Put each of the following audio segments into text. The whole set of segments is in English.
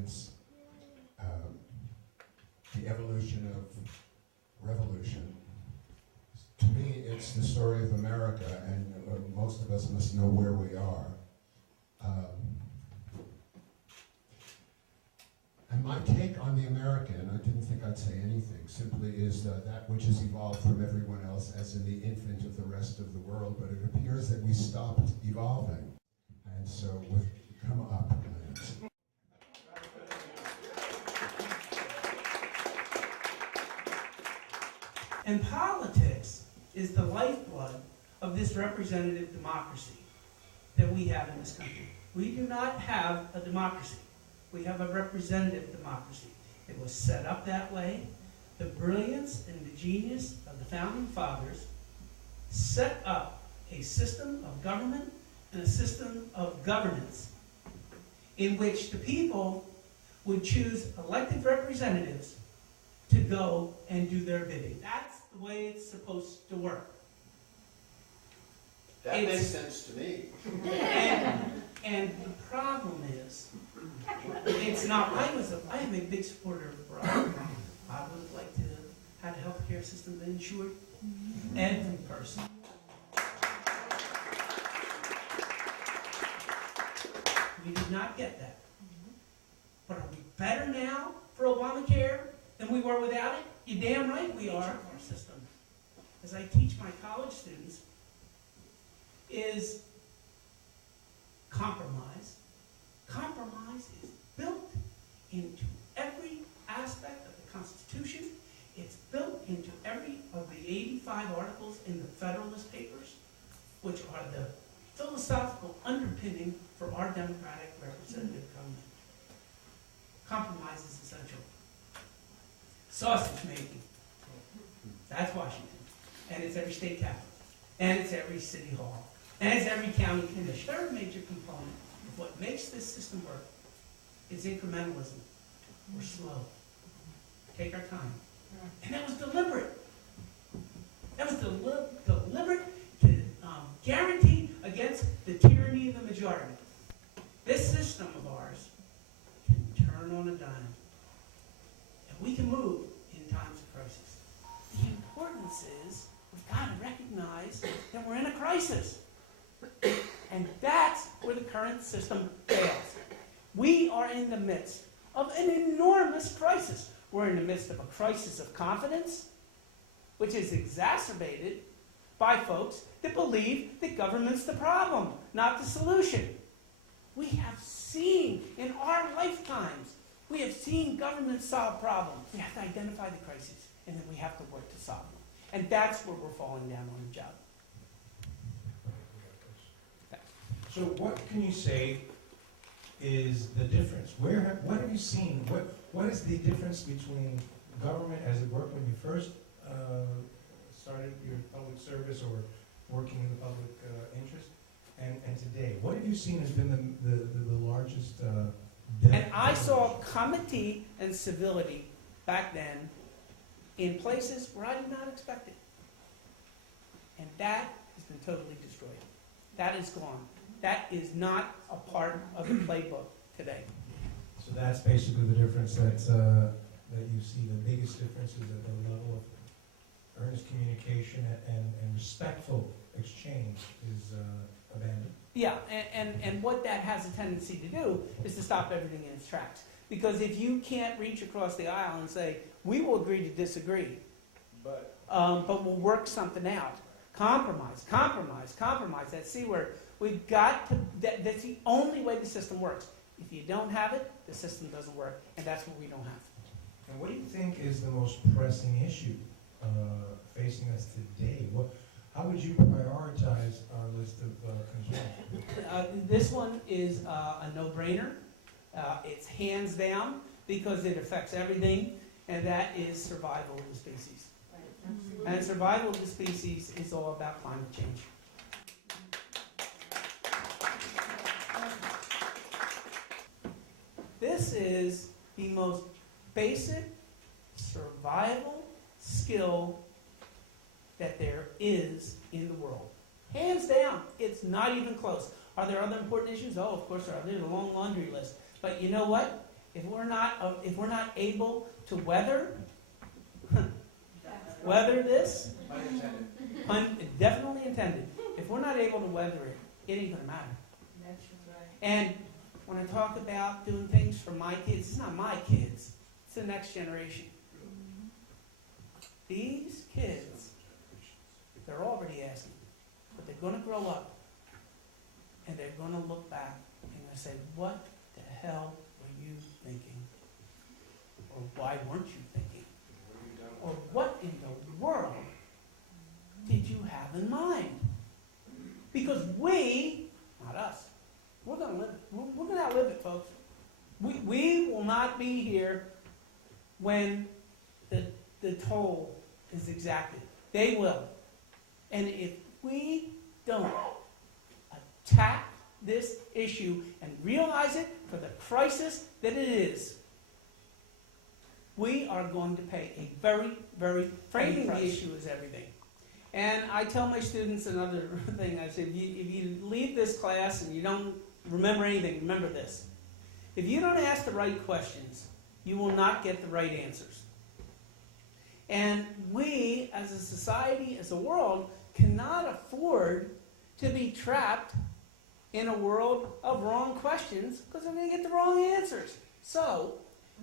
represents the evolution of revolution. To me, it's the story of America, and most of us must know where we are. And my take on the American, I didn't think I'd say anything, simply is that which has evolved from everyone else as in the infant of the rest of the world, but it appears that we stopped evolving. And so we've come up. And politics is the lifeblood of this representative democracy that we have in this country. We do not have a democracy. We have a representative democracy. It was set up that way. The brilliance and the genius of the founding fathers set up a system of government and a system of governance in which the people would choose elected representatives to go and do their bidding. That's the way it's supposed to work. That makes sense to me. And the problem is, it's not. I am a big supporter of broad. I would have liked to have a health care system that insured every person. We did not get that. But are we better now for Obamacare than we were without it? You're damn right we are. Our system, as I teach my college students, is compromise. Compromise is built into every aspect of the Constitution. It's built into every of the 85 articles in the Federalist Papers, which are the philosophical underpinning for our democratic representative government. Compromise is essential. Sausage making. That's Washington. And it's every state capital. And it's every city hall. And it's every county commission. The third major component of what makes this system work is incrementalism. We're slow. Take our time. And that was deliberate. That was deliberate to guarantee against the tyranny of the majority. This system of ours can turn on a dime. And we can move in times of crisis. The importance is we've got to recognize that we're in a crisis. And that's where the current system fails. We are in the midst of an enormous crisis. We're in the midst of a crisis of confidence, which is exacerbated by folks that believe that government's the problem, not the solution. We have seen in our lifetimes, we have seen government solve problems. We have to identify the crises, and then we have to work to solve them. And that's where we're falling down on the job. So what can you say is the difference? What have you seen? What is the difference between government as it worked when you first started your public service or working in the public interest and today? What have you seen has been the largest And I saw comity and civility back then in places where I did not expect it. And that has been totally destroyed. That is gone. That is not a part of the playbook today. So that's basically the difference that you see. The biggest difference is at the level of earnest communication and respectful exchange is abandoned. Yeah, and what that has a tendency to do is to stop everything in its tracks. Because if you can't reach across the aisle and say, we will agree to disagree, but we'll work something out. Compromise. That's C word. We've got to, that's the only way the system works. If you don't have it, the system doesn't work, and that's what we don't have. And what do you think is the most pressing issue facing us today? How would you prioritize our list of concerns? This one is a no-brainer. It's hands down because it affects everything, and that is survival of the species. And survival of the species is all about climate change. This is the most basic survival skill that there is in the world. Hands down, it's not even close. Are there other important issues? Oh, of course there are. There's a long laundry list. But you know what? if we're not able to weather this, definitely intended. If we're not able to weather it, it ain't gonna matter. That's right. And when I talk about doing things for my kids, it's not my kids, it's the next generation. These kids, they're already asking, but they're going to grow up and they're going to look back and they're going to say, what the hell were you thinking? Or why weren't you thinking? Or what in the world did you have in mind? Because we, not us, we're going to live it. We're going to outlive it, folks. We will not be here when the toll is exacted. They will. And if we don't attack this issue and realize it for the crisis that it is, we are going to pay a very, very framing the issue is everything. And I tell my students another thing. I said, if you leave this class and you don't remember anything, remember this. If you don't ask the right questions, you will not get the right answers. And we, as a society, as a world, cannot afford to be trapped in a world of wrong questions because we're going to get the wrong answers. So,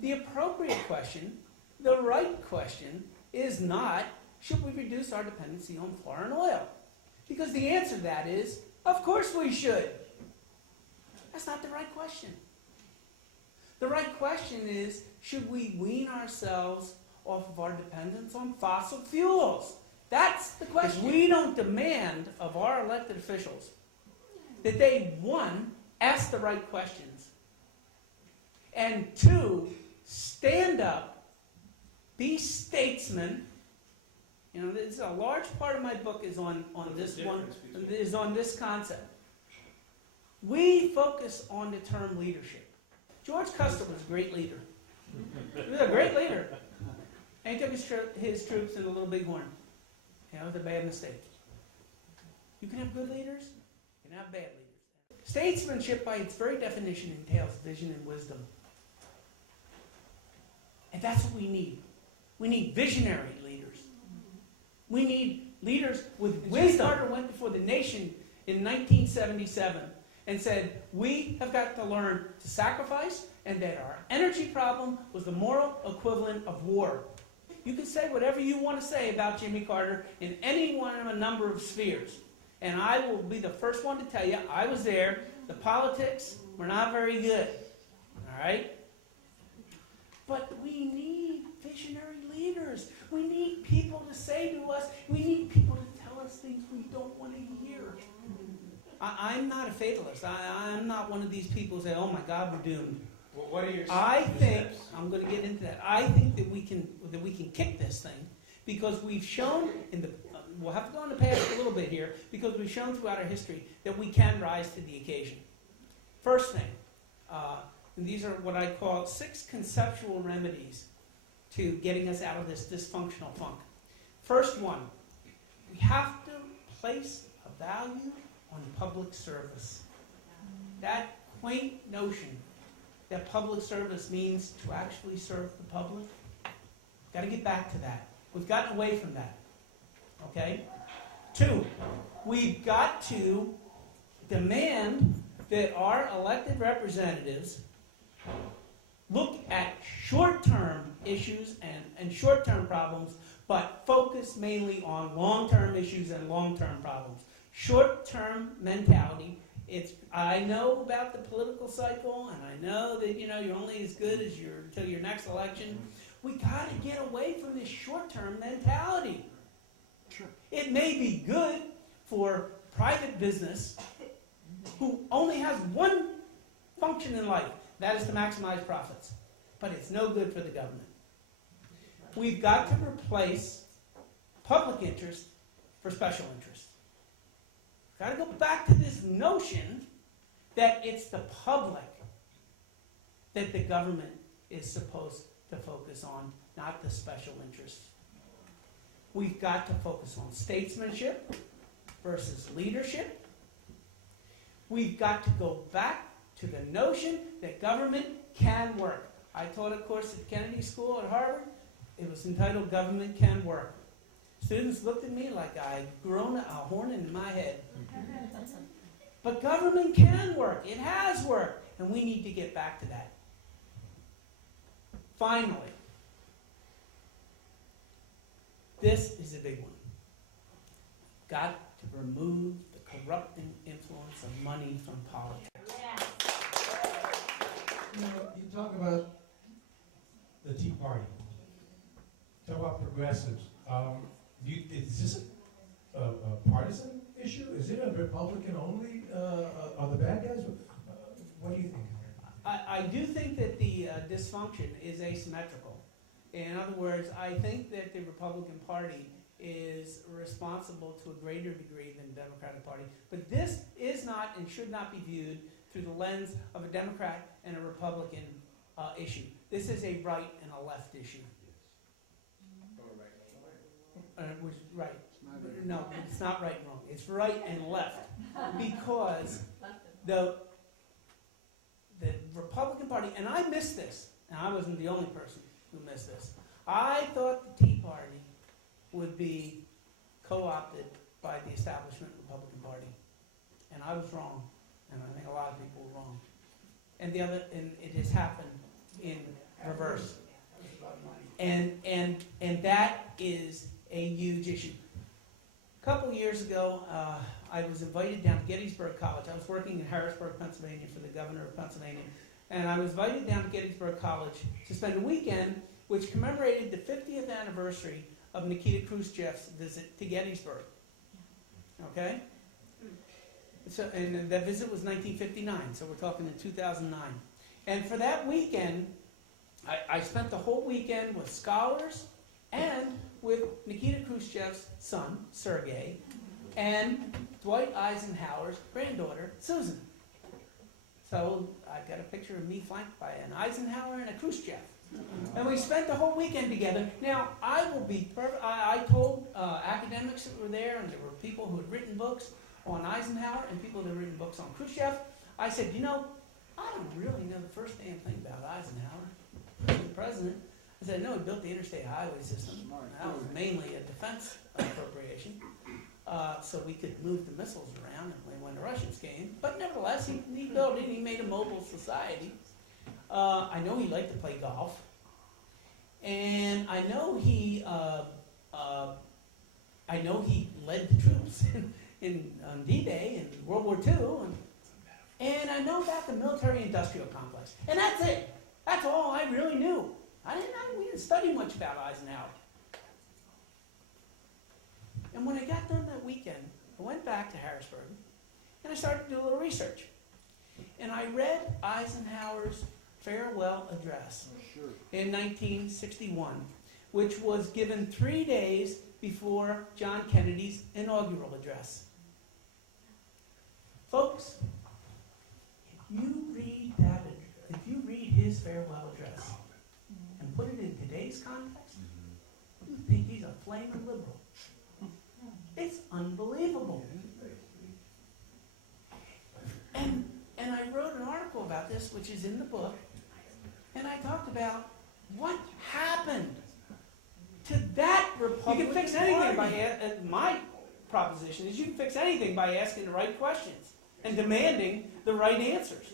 the appropriate question, the right question, is not, should we reduce our dependency on foreign oil? Because the answer to that is, of course we should. That's not the right question. The right question is, should we wean ourselves off of our dependence on fossil fuels? That's the question. We don't demand of our elected officials that they, one, ask the right questions, and two, stand up, be statesmen. You know, this is a large part of my book is on this one, is on this concept. We focus on the term leadership. George Custer was a great leader. He was a great leader. And he took his troops in the Little Bighorn. You know, it was a bad mistake. You can have good leaders, you can have bad leaders. Statesmanship, by its very definition, entails vision and wisdom. And that's what we need. We need visionary leaders. We need leaders with wisdom. Carter went before the nation in 1977 and said, we have got to learn to sacrifice, and that our energy problem was the moral equivalent of war. You can say whatever you want to say about Jimmy Carter in any one of a number of spheres. And I will be the first one to tell you, I was there. The politics were not very good. All right? But we need visionary leaders. We need people to say to us, we need people to tell us things we don't want to hear. I'm not a fatalist. I'm not one of these people who say, oh my God, we're doomed. Well, what are your I think, steps? I'm going to get into that. I think that we can kick this thing because we've shown we'll have to go in the past a little bit here, because we've shown throughout our history that we can rise to the occasion. First thing, and these are what I call 6 conceptual remedies to getting us out of this dysfunctional funk. First one, we have to place a value on public service. That quaint notion that public service means to actually serve the public, got to get back to that. We've gotten away from that. Okay? 2, we've got to demand that our elected representatives look at short-term issues and short-term problems, but focus mainly on long-term issues and long-term problems. Short-term mentality. I know about the political cycle, and I know that you're only as good as until your next election. We got to get away from this short-term mentality. Sure. It may be good for private business who only has one function in life, that is to maximize profits. But it's no good for the government. We've got to replace public interest for special interest. Got to go back to this notion that it's the public that the government is supposed to focus on, not the special interests. We've got to focus on statesmanship versus leadership. We've got to go back to the notion that government can work. I taught a course at Kennedy School at Harvard. It was entitled Government Can Work. Students looked at me like I'd grown a horn in my head. But government can work. It has worked. And we need to get back to that. Finally, this is a big one. Got to remove the corrupting influence of money from politics. You know, you talk about the Tea Party. Talk about progressives. Is this a partisan issue? Is it a Republican only? Are the bad guys? What do you think? I do think that the dysfunction is asymmetrical. In other words, I think that the Republican Party is responsible to a greater degree than the Democratic Party. But this is not and should not be viewed through the lens of a Democrat and a Republican issue. This is a right and a left issue. Right. No, it's not right and wrong. It's right and left. Because the Republican Party, and I missed this, and I wasn't the only person who missed this. I thought the Tea Party would be co-opted by the establishment Republican Party. And I was wrong. And I think a lot of people were wrong. And it has happened in reverse. And that is a huge issue. A couple years ago, I was invited down to Gettysburg College. I was working in Harrisburg, Pennsylvania for the governor of Pennsylvania. And I was invited down to Gettysburg College to spend a weekend which commemorated the 50th anniversary of Nikita Khrushchev's visit to Gettysburg. Okay? So, and that visit was 1959, so we're talking in 2009. And for that weekend, I spent the whole weekend with scholars and with Nikita Khrushchev's son, Sergei, and Dwight Eisenhower's granddaughter, Susan. So I got a picture of me flanked by an Eisenhower and a Khrushchev. And we spent the whole weekend together. Now, I will be perfect. I told academics that were there, and there were people who had written books on Eisenhower and people that had written books on Khrushchev. I said, I don't really know the first damn thing about Eisenhower, the president. I said, no, he built the interstate highway system. That was mainly a defense appropriation, so we could move the missiles around when the Russians came. But nevertheless, he built it. He made a mobile society. I know he liked to play golf, and I know he led the troops on D-Day and World War II, and I know about the military-industrial complex, and that's it. That's all I really knew. We didn't study much about Eisenhower. And when I got done that weekend, I went back to Harrisburg, and I started to do a little research. And I read Eisenhower's farewell address in 1961, which was given 3 days before John Kennedy's inaugural address. Folks, if you read his farewell address and put it in today's context, you think he's a flaming liberal. It's unbelievable. And I wrote an article about this, which is in the book, and I talked about what happened to that Republican You can fix anything by my proposition is you can fix anything by asking the right questions and demanding the right answers.